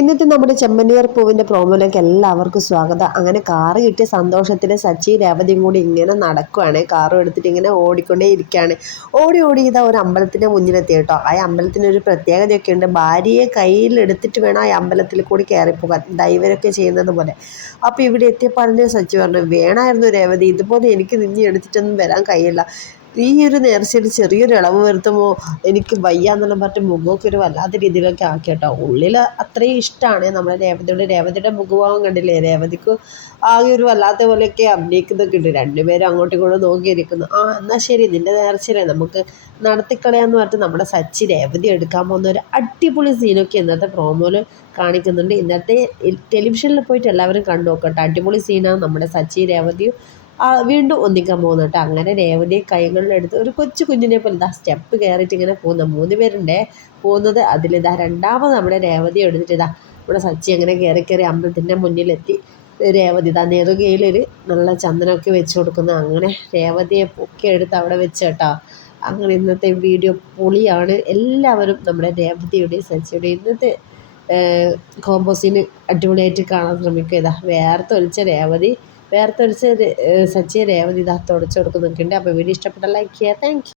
ഇന്നത്തെ നമ്മുടെ ചെമ്മണ്ണീർ പൂവിൻ്റെ പ്രോമോയിലേക്ക് എല്ലാവർക്കും സ്വാഗതം. അങ്ങനെ കാറ് കിട്ടിയ സന്തോഷത്തിൽ സച്ചി രേവതിയും കൂടി ഇങ്ങനെ നടക്കുകയാണ്. കാറും എടുത്തിട്ട് ഇങ്ങനെ ഓടിക്കൊണ്ടേ ഇരിക്കുകയാണ്. ഓടി ഓടി ഇതാ ഒരു അമ്പലത്തിൻ്റെ മുന്നിലെത്തി കേട്ടോ. ആ അമ്പലത്തിനൊരു പ്രത്യേകതയൊക്കെ ഉണ്ട്. ഭാര്യയെ കയ്യിലെടുത്തിട്ട് വേണം ആ അമ്പലത്തിൽ കൂടി കയറിപ്പോകാൻ, ദൈവരൊക്കെ ചെയ്യുന്നത് പോലെ. അപ്പോൾ ഇവിടെ എത്തിയപ്പാടിന് സച്ചി പറഞ്ഞു, വേണമായിരുന്നു രേവതി, ഇതുപോലെ എനിക്ക് നിന്നെ എടുത്തിട്ടൊന്നും വരാൻ കഴിയില്ല. ഈ ഒരു നേർച്ചയിൽ ചെറിയൊരു ഇളവ് വരുത്തുമ്പോൾ എനിക്ക് വയ്യാന്നെല്ലാം പറഞ്ഞിട്ട് മുഖമൊക്കെ ഒരു വല്ലാത്ത രീതിയിലൊക്കെ ആക്കി കേട്ടോ. ഉള്ളിൽ അത്രയും ഇഷ്ടമാണ് നമ്മളെ രേവതിയുടെ മുഖഭാവം കണ്ടില്ലേ. രേവതിക്ക് ആകെ ഒരു വല്ലാത്ത പോലെയൊക്കെ അഭിനയിക്കുന്നൊക്കെ ഉണ്ട്. രണ്ടുപേരും അങ്ങോട്ടും ഇങ്ങോട്ടും നോക്കിയിരിക്കുന്നു. എന്നാൽ ശരി, നിൻ്റെ നേർച്ചയില്ലേ, നമുക്ക് നടത്തിക്കളയാന്ന് പറഞ്ഞിട്ട് നമ്മുടെ സച്ചി രേവതി എടുക്കാൻ പോകുന്ന ഒരു അടിപൊളി സീനൊക്കെ ഇന്നത്തെ പ്രോമോയിൽ കാണിക്കുന്നുണ്ട്. ഇന്നത്തെ ടെലിവിഷനിൽ പോയിട്ട് എല്ലാവരും കണ്ടു നോക്കട്ടെ. അടിപൊളി സീനാണ്. നമ്മുടെ സച്ചി രേവതിയും വീണ്ടും ഒന്നിക്കാൻ പോകുന്നത് കേട്ടോ. അങ്ങനെ രേവതിയെ കൈകളിലെടുത്ത് ഒരു കൊച്ചു കുഞ്ഞിനെ പോലെ ഇതാ സ്റ്റെപ്പ് കയറിയിട്ട് ഇങ്ങനെ പോകുന്ന 3 പേരുണ്ടേ പോകുന്നത്. അതിലിതാ രണ്ടാമത് നമ്മുടെ രേവതി എടുത്തിട്ട് ഇതാ ഇവിടെ സച്ചി അങ്ങനെ കയറി അമ്പലത്തിൻ്റെ മുന്നിലെത്തി. രേവതി ഇതാ നെറുകയിലൊരു നല്ല ചന്ദനമൊക്കെ വെച്ച് കൊടുക്കുന്നു. അങ്ങനെ രേവതിയെ പൊക്കി എടുത്ത് അവിടെ വെച്ച് കേട്ടോ. അങ്ങനെ ഇന്നത്തെ വീഡിയോ പൊളിയാണ്. എല്ലാവരും നമ്മുടെ രേവതിയുടെയും സച്ചിയുടെയും ഇന്നത്തെ കോമ്പോസിന് അടിപൊളിയായിട്ട് കാണാൻ ശ്രമിക്കുക. ഇതാ വേർത്തൊലിച്ച സച്ചിയെ രേവതി ഇതാ തുടച്ചു കൊടുക്കുന്നൊക്കെ ഉണ്ട്. അപ്പോൾ വീഡിയോ ഇഷ്ടപ്പെട്ട ലൈക്ക് ചെയ്യുക. Thank you.